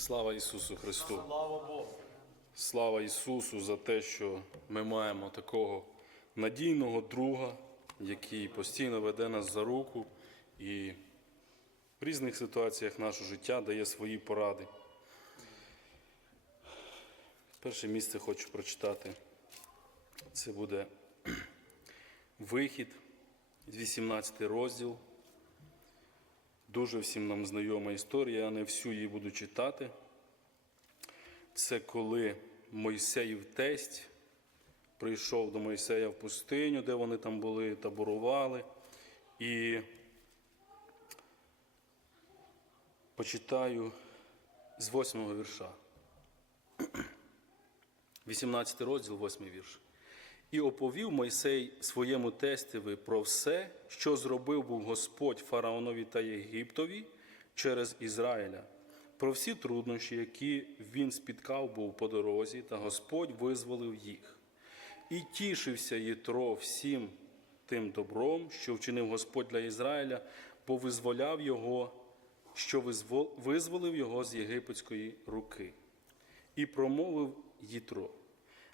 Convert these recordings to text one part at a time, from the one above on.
Слава Ісусу Христу! Слава Богу! Слава Ісусу за те, що ми маємо такого надійного друга, який постійно веде нас за руку і в різних ситуаціях нашого життя дає свої поради. Перше місце хочу прочитати. Це буде вихід, 18 розділ. Дуже всім нам знайома історія, я не всю її буду читати. Це коли Мойсеїв тесть прийшов до Мойсея в пустиню, де вони там були, таборували. І почитаю з восьмого вірша. 18 розділ, 8 вірш. І оповів Мойсей своєму тестеві про все, що зробив був Господь фараонові та Єгиптові через Ізраїля, про всі труднощі, які він спіткав був по дорозі, та Господь визволив їх. І тішився Єтро всім тим добром, що вчинив Господь для Ізраїля, бо визволяв його, що визволив його з єгипетської руки. І промовив Єтро.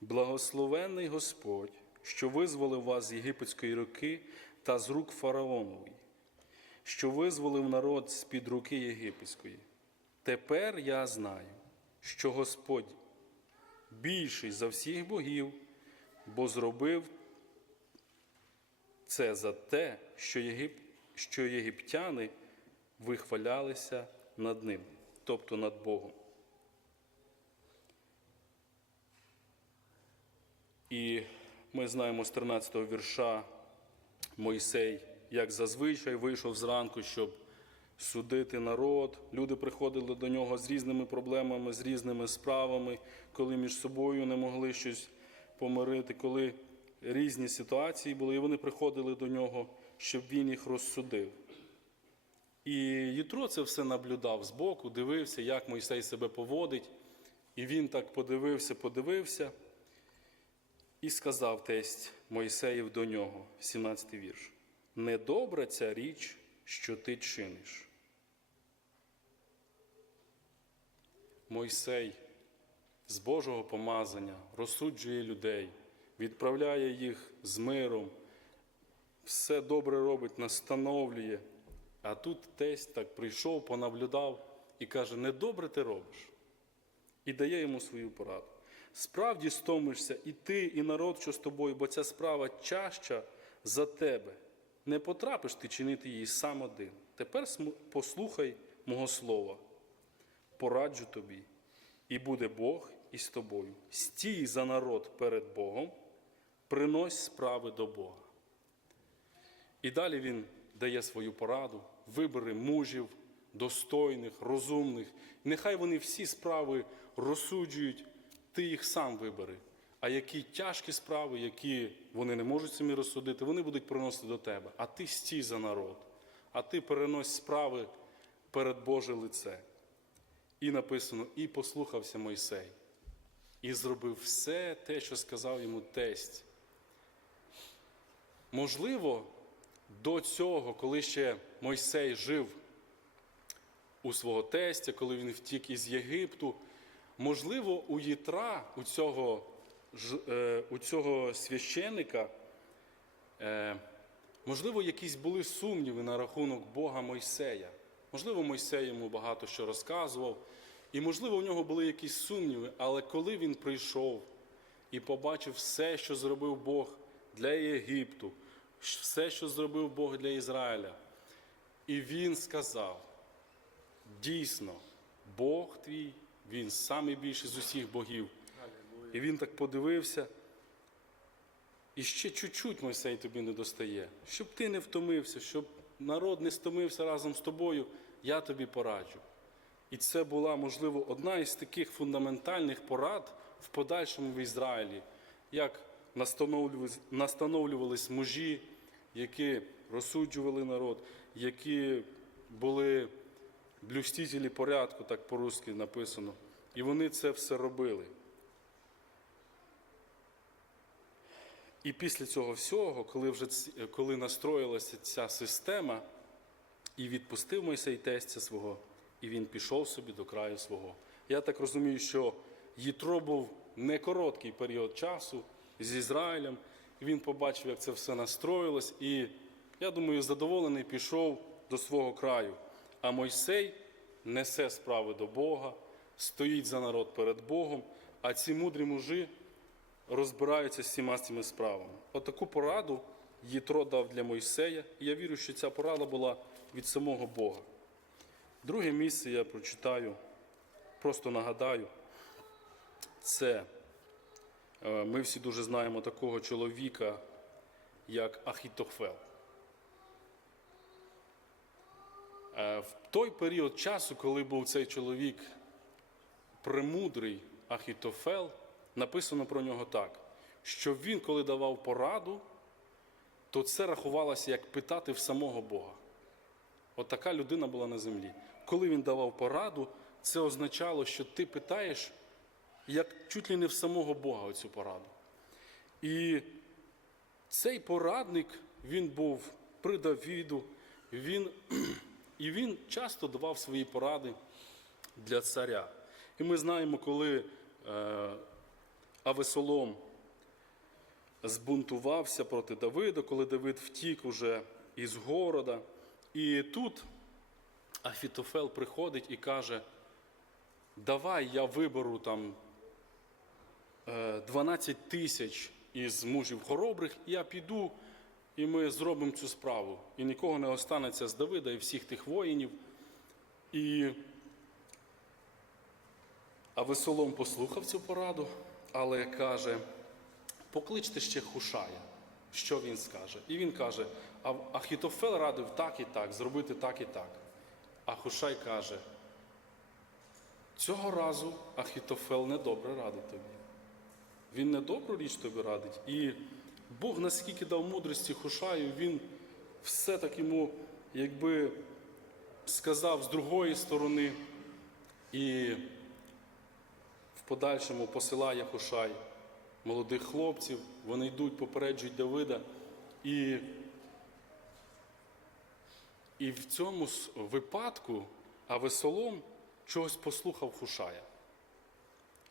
Благословенний Господь, що визволив вас з єгипетської руки та з рук фараонової, що визволив народ з-під руки єгипетської. Тепер я знаю, що Господь більший за всіх богів, бо зробив це за те, що, єгип... що єгиптяни вихвалялися над ним, тобто над Богом. І ми знаємо з 13-го вірша Мойсей, як зазвичай вийшов зранку, щоб судити народ. Люди приходили до нього з різними проблемами, з різними справами, коли між собою не могли щось помирити, коли різні ситуації були, і вони приходили до нього, щоб він їх розсудив. І Єтро це все наблюдав збоку, дивився, як Мойсей себе поводить. І він так подивився, подивився. І сказав тесть Мойсеїв до нього, 17 й вірш. Недобра ця річ, що ти чиниш. Мойсей з Божого помазання розсуджує людей, відправляє їх з миром, все добре робить, настановлює. А тут тесть так прийшов, понаблюдав і каже: недобре ти робиш. І дає йому свою пораду. Справді стомишся і ти, і народ, що з тобою, бо ця справа чаща за тебе. Не потрапиш ти чинити її сам один. Тепер послухай мого слова, пораджу тобі, і буде Бог із тобою. Стій за народ перед Богом, принось справи до Бога. І далі він дає свою пораду, вибери мужів, достойних, розумних. Нехай вони всі справи розсуджують, ти їх сам вибери. А які тяжкі справи, які вони не можуть самі розсудити, вони будуть приносити до тебе. А ти стій за народ, а ти перенось справи перед Боже лице. І написано: і послухався Мойсей, і зробив все те, що сказав йому тесть. Можливо, до цього, коли ще Мойсей жив у свого тестя, коли він втік із Єгипту, можливо, у Єтра, у цього, е, у цього священика, е, можливо, якісь були сумніви на рахунок Бога Мойсея. Можливо, Мойсей йому багато що розказував, і, можливо, у нього були якісь сумніви, але коли він прийшов і побачив все, що зробив Бог для Єгипту, все, що зробив Бог для Ізраїля, і він сказав: дійсно, Бог твій, він самий більший з усіх богів. І він так подивився. І ще чуть-чуть Мойсей тобі не достає, щоб ти не втомився, щоб народ не стомився разом з тобою, я тобі пораджу. І це була, можливо, одна із таких фундаментальних порад в подальшому в Ізраїлі, як настановлювались, настановлювались мужі, які розсуджували народ, які були блюстителі порядку, так по-русски написано. І вони це все робили. І після цього всього, коли вже коли настроїлася ця система, і відпустив Мойсей тестя свого, і він пішов собі до краю свого. Я так розумію, що Єтро був не короткий період часу з Ізраїлем. Він побачив, як це все настроїлось, і я думаю, задоволений пішов до свого краю. А Мойсей несе справи до Бога, стоїть за народ перед Богом, а ці мудрі мужі розбираються з всіма цими справами. Отаку пораду Єтро дав для Мойсея, і я вірю, що ця порада була від самого Бога. Друге місце я прочитаю, просто нагадаю, це е, ми всі дуже знаємо такого чоловіка, як Ахітофел. В той період часу, коли був цей чоловік премудрий Ахітофел, написано про нього так, що він, коли давав пораду, то це рахувалося як питати в самого Бога. От така людина була на землі. Коли він давав пораду, це означало, що ти питаєш як чуть ли не в самого Бога оцю пораду. І цей порадник, він був при Давіду, він, і він часто давав свої поради для царя. І ми знаємо, коли е, Авесолом збунтувався проти Давида, коли Давид втік уже із города. І тут Ахітофел приходить і каже: давай я виберу там е, 12 тисяч із мужів хоробрих, я піду, і ми зробимо цю справу. І нікого не останеться з Давида і всіх тих воїнів. І Авесолом послухав цю пораду, але каже: покличте ще Хушая, що він скаже. І він каже: Ахітофел радив так і так, зробити так і так. А Хушай каже: цього разу Ахітофел недобре радить тобі. Він недобру річ тобі радить. І Бог наскільки дав мудрості Хушаю, він все так йому, якби сказав з другої сторони. І в подальшому посилає Хушай молодих хлопців, вони йдуть, попереджують Давида. І, і в цьому випадку Авесолом чогось послухав Хушая.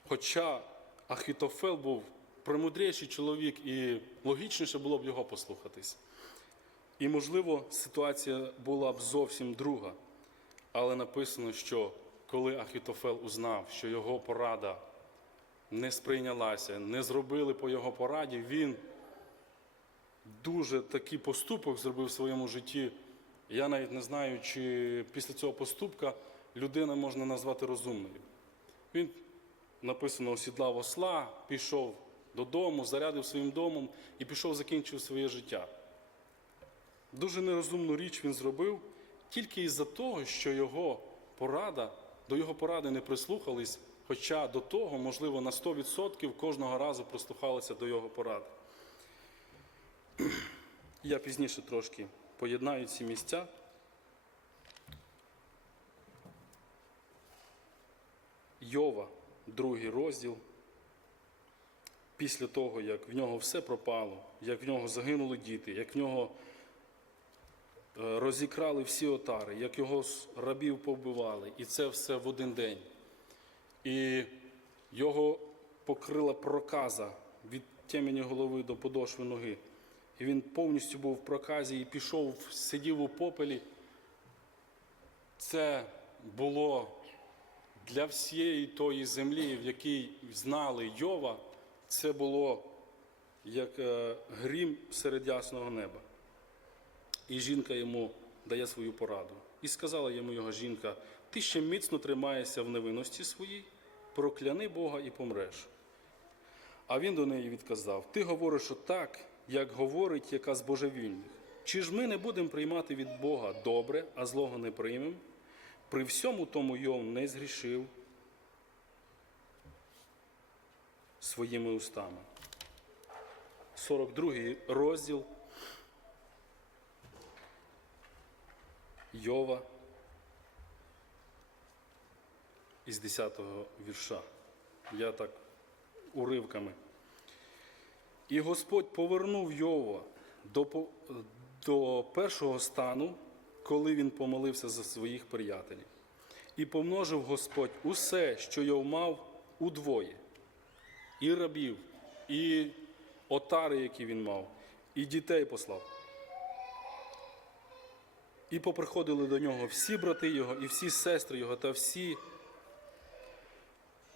Хоча Ахітофел був премудріший чоловік, і логічніше було б його послухатись. І, можливо, ситуація була б зовсім друга. Але написано, що коли Ахітофел узнав, що його порада не сприйнялася, не зробили по його пораді, він дуже такий поступок зробив в своєму житті. Я навіть не знаю, чи після цього поступка людина можна назвати розумною. Він написано, осідлав осла, пішов додому, зарядив своїм домом і пішов, закінчив своє життя. Дуже нерозумну річ він зробив тільки із-за того, що його порада, до його поради не прислухались, хоча до того, можливо, на 100% кожного разу прислухалися до його поради. Я пізніше трошки поєднаю ці місця. Йова, другий розділ. Після того, як в нього все пропало, як в нього загинули діти, як в нього е, розікрали всі отари, як його рабів повбивали, і це все в один день. І його покрила проказа від темені голови до подошви ноги. І він повністю був в проказі і пішов, сидів у попелі. Це було для всієї тої землі, в якій знали Йова, це було як е, грім серед ясного неба. І жінка йому дає свою пораду. І сказала йому його жінка: ти ще міцно тримаєшся в невинності своїй, прокляни Бога і помреш. А він до неї відказав: Ти говориш отак, як говорить яка з божевільних. Чи ж ми не будемо приймати від Бога добре, а злого не приймемо? При всьому тому Йов не згрішив своїми устами. 42 розділ Йова із 10-го вірша. Я так уривками. І Господь повернув Йова до, до першого стану, коли він помолився за своїх приятелів. і помножив Господь усе, що Йов мав, удвоє, і рабів, і отари, які він мав, і дітей послав. І поприходили до нього всі брати його, і всі сестри його, та всі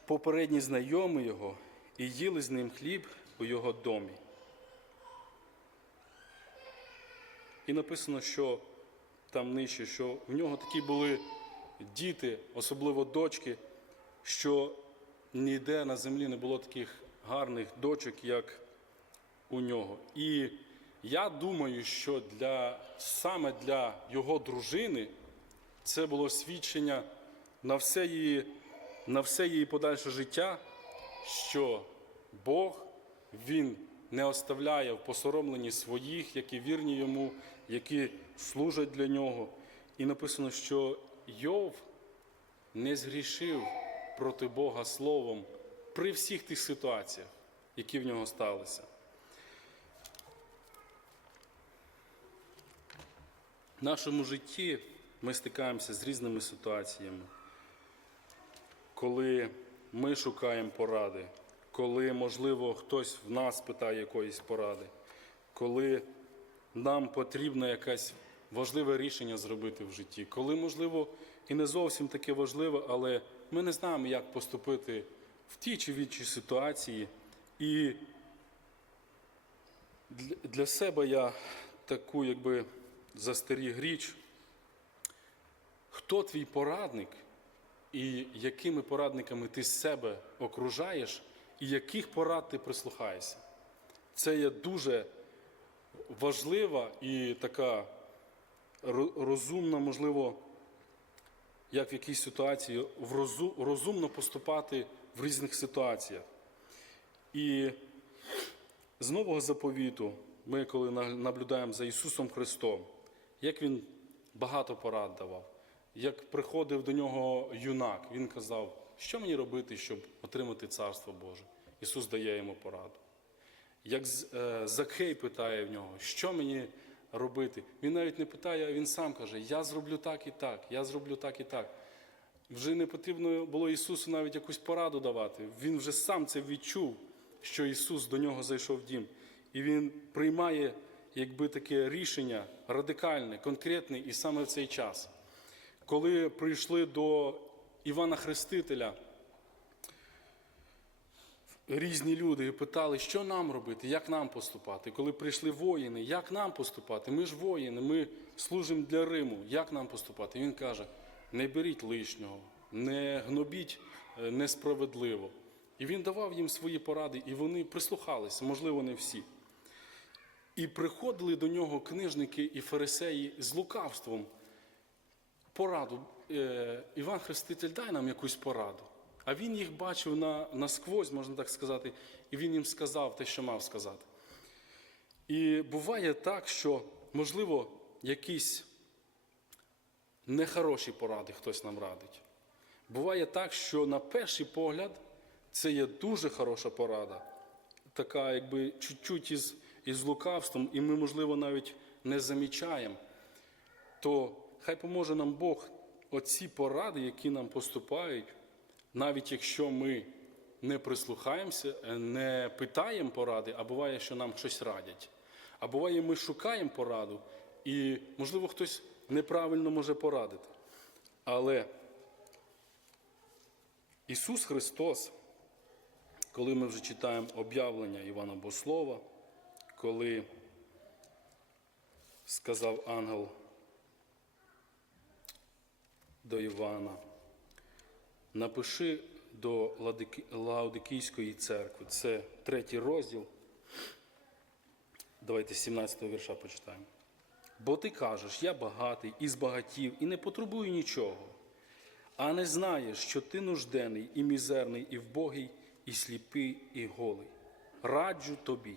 попередні знайомі його, і їли з ним хліб у його домі. І написано, що там нижче, що в нього такі були діти, особливо дочки, що ніде на землі не було таких гарних дочок, як у нього. І я думаю, що для, саме для його дружини це було свідчення на все її, на все її подальше життя, що Бог Він не оставляє в посоромленні своїх, які вірні йому, які служать для нього. І написано, що Йов не згрішив проти Бога словом при всіх тих ситуаціях, які в нього сталися. В нашому житті ми стикаємося з різними ситуаціями, коли ми шукаємо поради, коли, можливо, хтось в нас питає якоїсь поради, коли нам потрібно якесь важливе рішення зробити в житті, коли, можливо, і не зовсім таке важливе, але ми не знаємо, як поступити в тій чи в іншій ситуації. І для- себе я таку, якби застеріг річ, хто твій порадник і якими порадниками ти себе окружаєш, і яких порад ти прислухаєшся. Це є дуже важлива і така ро- розумна, можливо, як в якійсь ситуації розумно поступати в різних ситуаціях. І з нового заповіту ми, коли наблюдаємо за Ісусом Христом, як Він багато порад давав, як приходив до нього юнак, він казав, що мені робити, щоб отримати Царство Боже. Ісус дає йому пораду. Як е, Закхей питає в нього, що мені робити? Він навіть не питає, а він сам каже: Я зроблю так і так, я зроблю так і так. Вже не потрібно було Ісусу навіть якусь пораду давати. Він вже сам це відчув, що Ісус до нього зайшов в дім. І Він приймає якби таке рішення радикальне, конкретне, і саме в цей час. Коли прийшли до Івана Хрестителя, різні люди питали, що нам робити, як нам поступати. Коли прийшли воїни, як нам поступати? Ми ж воїни, ми служимо для Риму. Як нам поступати? Він каже: не беріть лишнього, не гнобіть е, несправедливо. І він давав їм свої поради, і вони прислухалися, можливо, не всі. І приходили до нього книжники і фарисеї з лукавством. Пораду. Е, Іван Хреститель, дай нам якусь пораду. А він їх бачив на, насквозь, можна так сказати, і він їм сказав те, що мав сказати. І буває так, що, можливо, якісь нехороші поради хтось нам радить. Буває так, що на перший погляд це є дуже хороша порада, така, якби чуть-чуть із, із лукавством, і ми, можливо, навіть не замічаємо. То хай поможе нам Бог оці поради, які нам поступають, навіть якщо ми не прислухаємося, е, не питаємо поради, а буває, що нам щось радять. А буває, ми шукаємо пораду, і, можливо, хтось неправильно може порадити. Але Ісус Христос, коли ми вже читаємо об'явлення Івана Богослова, коли сказав ангел до Івана, напиши до Лаодикійської церкви. Це третій розділ. Давайте 17 го вірша почитаємо. Бо ти кажеш, я багатий і збагатів, і не потребую нічого, а не знаєш, що ти нужденний і мізерний, і вбогий, і сліпий, і голий. Раджу тобі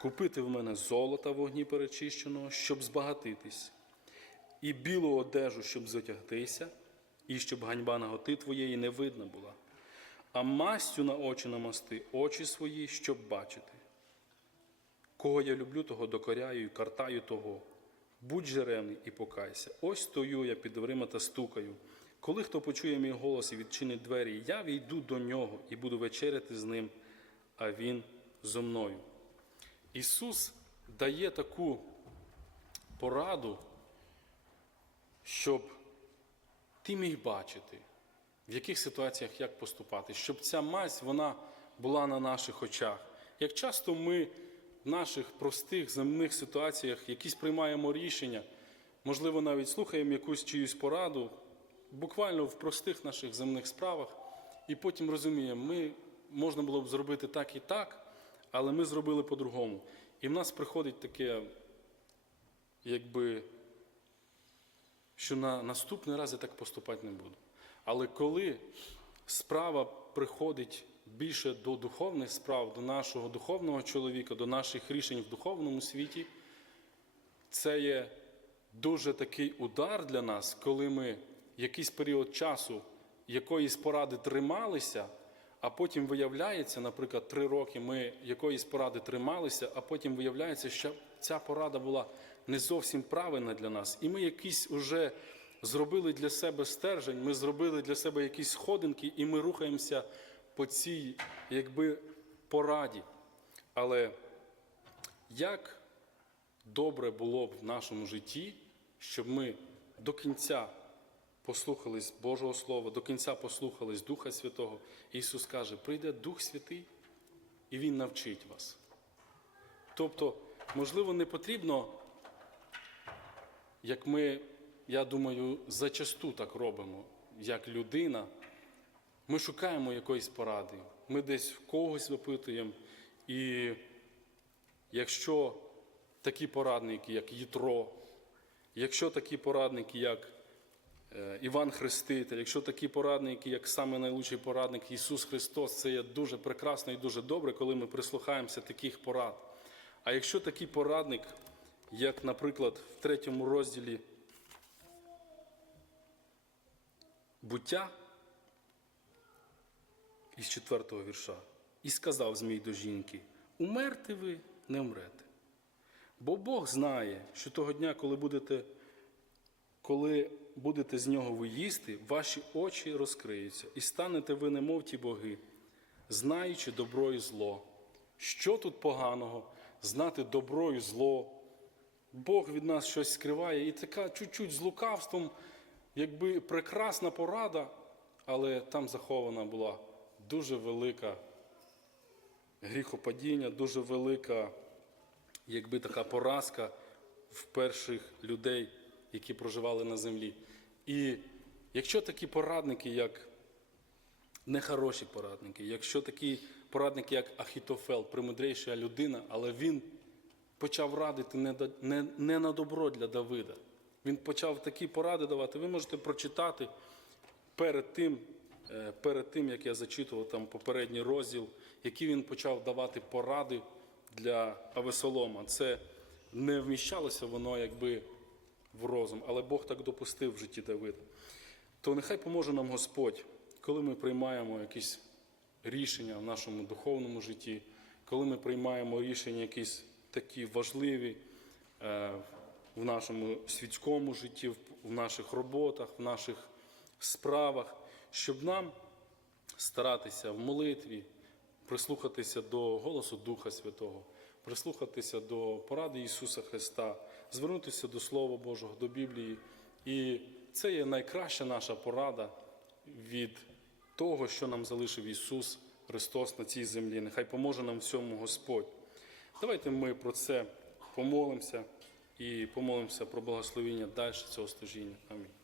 купити в мене золота вогні перечищеного, щоб збагатитись, і білу одежу, щоб затягтися, і щоб ганьба наготи твоєї не видна була, а мастю на очі намасти, очі свої, щоб бачити. Кого я люблю, того докоряю і картаю того. Будь же ревний і покайся. Ось стою я під дверима та стукаю. Коли хто почує мій голос і відчинить двері, я війду до нього і буду вечеряти з ним, а він зо мною. Ісус дає таку пораду, щоб ти міг бачити, в яких ситуаціях як поступати, щоб ця мазь вона була на наших очах. Як часто ми в наших простих земних ситуаціях якісь приймаємо рішення, можливо, навіть слухаємо якусь чиюсь пораду, буквально в простих наших земних справах, і потім розуміємо, ми можна було б зробити так і так, але ми зробили по-другому. І в нас приходить таке, якби що на наступний раз я так поступати не буду. Але коли справа приходить більше до духовних справ, до нашого духовного чоловіка, до наших рішень в духовному світі, це є дуже такий удар для нас, коли ми якийсь період часу якоїсь поради трималися, а потім виявляється, наприклад, три роки ми якоїсь поради трималися, а потім виявляється, що ця порада була не зовсім правильна для нас. І ми якісь уже зробили для себе стержень, ми зробили для себе якісь сходинки, і ми рухаємося по цій якби пораді. Але як добре було б в нашому житті, щоб ми до кінця послухались Божого Слова, до кінця послухались Духа Святого. Ісус каже, прийде Дух Святий, і Він навчить вас. Тобто, можливо, не потрібно, як ми, я думаю, зачасту так робимо, як людина. Ми шукаємо якоїсь поради, ми десь в когось випитуємо. І якщо такі порадники, як Єтро, якщо такі порадники, як е, Іван Хреститель, якщо такі порадники, як саме найлучший порадник Ісус Христос, це є дуже прекрасно і дуже добре, коли ми прислухаємося таких порад. А якщо такий порадник, як, наприклад, в третьому розділі буття із четвертого вірша, і сказав Змій до жінки: Умерти ви не вмрете. Бо Бог знає, що того дня, коли будете, коли будете з нього ви їсти, ваші очі розкриються, і станете ви, немов ті боги, знаючи добро і зло. Що тут поганого? Знати добро і зло. Бог від нас щось скриває, і така чуть-чуть з лукавством, якби прекрасна порада, але там захована була дуже велика гріхопадіння, дуже велика, якби така поразка в перших людей, які проживали на землі. І якщо такі порадники, як нехороші порадники, якщо такі порадники, як Ахітофел, премудрейша людина, але він почав радити не, не, не на добро для Давида. Він почав такі поради давати. Ви можете прочитати перед тим, е, перед тим, як я зачитував там попередній розділ, які він почав давати поради для Авесолома. Це не вміщалося воно якби в розум, але Бог так допустив в житті Давида. То нехай поможе нам Господь, коли ми приймаємо якісь рішення в нашому духовному житті, коли ми приймаємо рішення якісь такі важливі е, в нашому світському житті, в- в наших роботах, в наших справах, щоб нам старатися в молитві, прислухатися до голосу Духа Святого, прислухатися до поради Ісуса Христа, звернутися до Слова Божого, до Біблії. І це є найкраща наша порада від того, що нам залишив Ісус Христос на цій землі. Нехай поможе нам всьому Господь. Давайте ми про це помолимося і помолимося про благословення далі цього служіння. Амінь.